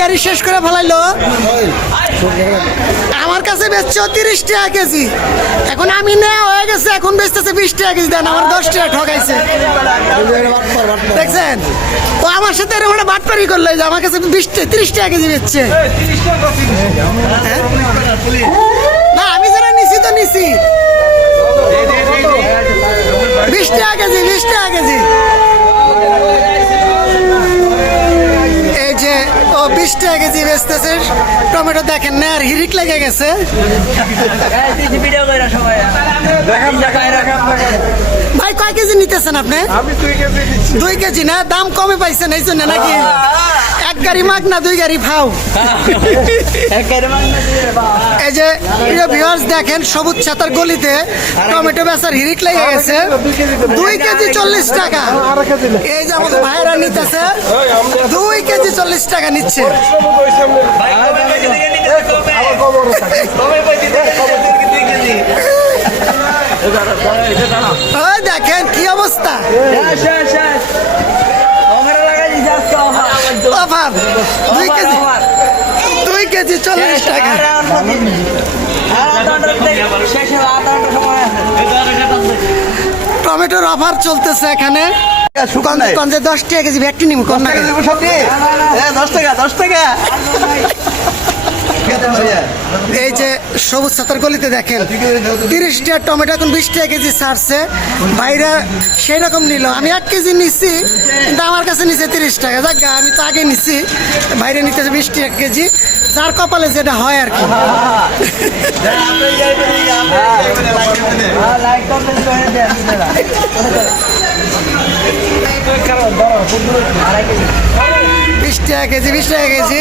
গাড়ি শেষ করে ফেলাইলো। আমার কাছে বেচছে 30 টাকা কেজি, এখন আমি নেওয়া হয়ে গেছে, এখন বেচতেছে 20 টাকা কেজি। দেন আমার 10 টাকা ঠকাইছে, দেখছেন? ও আমার সাথে এরকম একটা বাটপারি করলো যে আমার কাছে 30 টাকা কেজি বেচছে। না আমি যারা নিছি তো নিছি 20 টাকা কেজি, 20 টাকা কেজি। এই যে ও 20 টাকা কেজি বেচতেছে টমেটো, দেখেন না আর হিরিক লেগে গেছে। ভাই কয় কেজি নিতেছেন আপনি? আমি 2 কেজি দিচ্ছি। 2 কেজি না, দাম কমে পাইছেন এই জন্য নাকি? এক গাড়ি মাগ না 2 গাড়ি ফাও। এই যে প্রিয় ভিউয়ার্স দেখেন, সবুজ ছাতার গলিতে টমেটো বেচার হিরিক লেগে গেছে। 2 কেজি 40 টাকা। এই যে আমাদের ভাইরা নিতেছে 2 কেজি 40 টাকা নিচ্ছে। ওই দেখেন কি অবস্থা, অফার 2 কেজি 40 টাকা। টমেটোর অফার চলতেছে এখানে। 10 টাকা কেজি ভ্যাকটি নিম কোন না? 10 টাকা। এই যে সবুজ ছাতার গলিতে দেখেন 30 টাকা টমেটো এখন 20 টাকা কেজি ছাড়ছে। বাইরে সেই রকম নিল, আমি 1 কেজি নিচ্ছি কিন্তু আমার কাছে নিচে 30 টাকা। যাক আমি তো আগে নিচ্ছি, বাইরে নিতেছে 20 টাকা কেজি। যার কপালে যেটা হয় আর কি। $20 টাকা কেজি, 20 টাকা কেজি।